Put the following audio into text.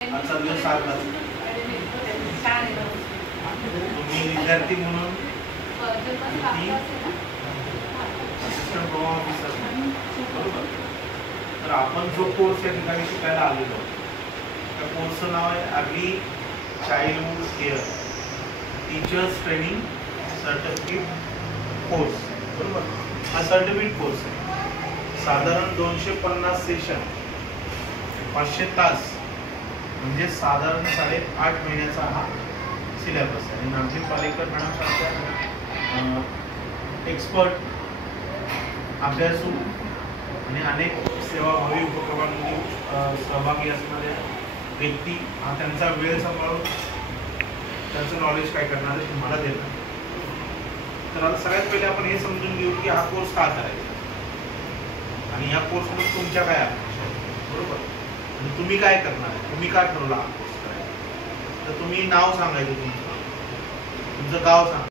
आजचा दिवस सारखा तुम्ही विद्यार्थी म्हणून असिस्टंट प्रो ऑफिसर बरोबर. तर आपण जो कोर्स या ठिकाणी शिकायला आलेलो त्या कोर्सचं नाव आहे early childhood care teachers training certificate course बरोबर. हा सर्टिफिकेट कोर्स आहे. साधारण 250 सेशन 500 तास म्हणजे साधारण 8.5 महिन्याचा हा सिलेबस आहे. आणि नामदेव पालेकर मॅडम सारख्या एक्सपर्ट अभ्यासू आणि अनेक सेवाभावी उपक्रमांमध्ये सहभागी असणाऱ्या व्यक्ती हा त्यांचा वेळ सांभाळून त्यांचं नॉलेज काय करणार आहे तुम्हाला देणार. तर आता सगळ्यात पहिले आपण हे समजून घेऊ की हा कोर्स का करायचा आणि या कोर्समध्ये तुमच्या काय अपेक्षा आहेत बरोबर. आणि तुम्ही काय करणार आहे, तुम्ही काय ठरवला हा कोर्स करायचा. तर तुम्ही नाव सांगायचं तुमचं गाव सांगा.